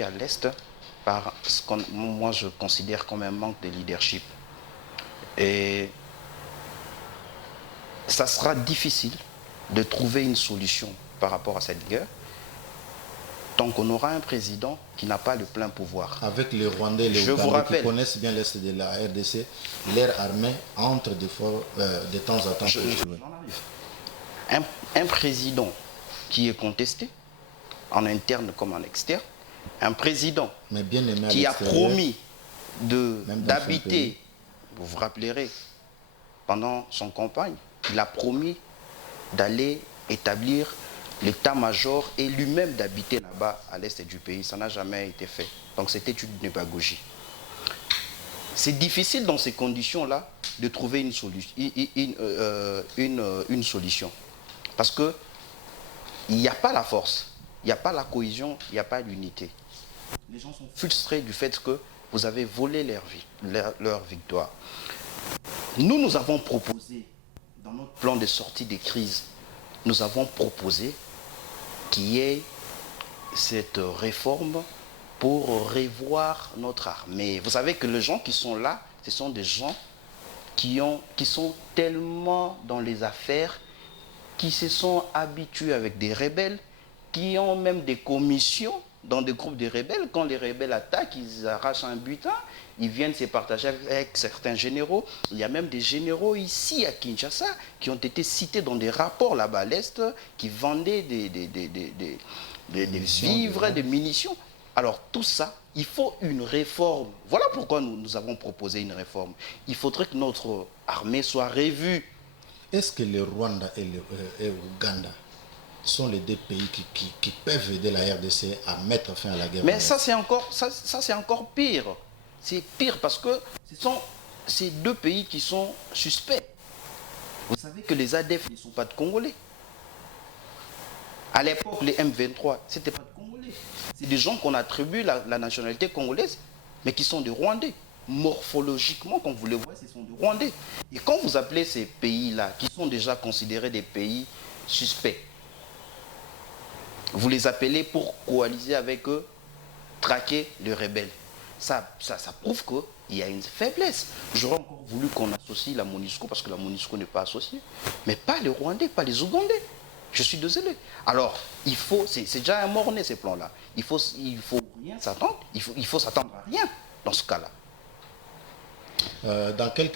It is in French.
à l'Est par ce que moi je considère comme un manque de leadership. Et ça sera difficile de trouver une solution par rapport à cette guerre tant qu'on aura un président qui n'a pas le plein pouvoir. Avec les Rwandais et les Ougandais qui connaissent bien l'Est de la RDC, leur armée entre de temps à temps. Un président qui est contesté, en interne comme en externe, un président qui a promis d'habiter, vous vous rappellerez, pendant son campagne, il a promis d'aller établir l'état-major et lui-même d'habiter là-bas à l'est du pays. Ça n'a jamais été fait. Donc c'était une démagogie. C'est difficile dans ces conditions-là de trouver une solution. Parce qu'il n'y a pas la force, il n'y a pas la cohésion, il n'y a pas l'unité. Les gens sont frustrés du fait que vous avez volé leur victoire. Nous avons proposé, dans notre plan de sortie des crises, nous avons proposé qu'il y ait cette réforme pour revoir notre armée. Vous savez que les gens qui sont là, ce sont des gens qui sont tellement dans les affaires, qui se sont habitués avec des rebelles, qui ont même des commissions dans des groupes de rebelles. Quand les rebelles attaquent, ils arrachent un butin, ils viennent se partager avec certains généraux. Il y a même des généraux ici à Kinshasa qui ont été cités dans des rapports là-bas à l'Est, qui vendaient des vivres, des munitions. Alors tout ça, il faut une réforme. Voilà pourquoi nous avons proposé une réforme. Il faudrait que notre armée soit revue. Est-ce que le Rwanda et l'Ouganda sont les deux pays qui peuvent aider la RDC à mettre fin à la guerre? Mais ça c'est encore pire. C'est pire parce que ce sont ces deux pays qui sont suspects. Vous savez que les ADF ne sont pas de Congolais. À l'époque, les M23, ce n'étaient pas de Congolais. C'est des gens qu'on attribue la nationalité congolaise, mais qui sont des Rwandais. Morphologiquement, quand vous les voyez, ce sont des Rwandais. Et quand vous appelez ces pays-là, qui sont déjà considérés des pays suspects, vous les appelez pour coaliser avec eux, traquer les rebelles. Ça prouve qu'il y a une faiblesse. J'aurais encore voulu qu'on associe la MONUSCO, parce que la MONUSCO n'est pas associée, mais pas les Rwandais, pas les Ougandais. Je suis désolé. Alors, c'est déjà un mort-né ces plans-là. Il faut rien s'attendre, il faut s'attendre à rien dans ce cas-là. Dans quel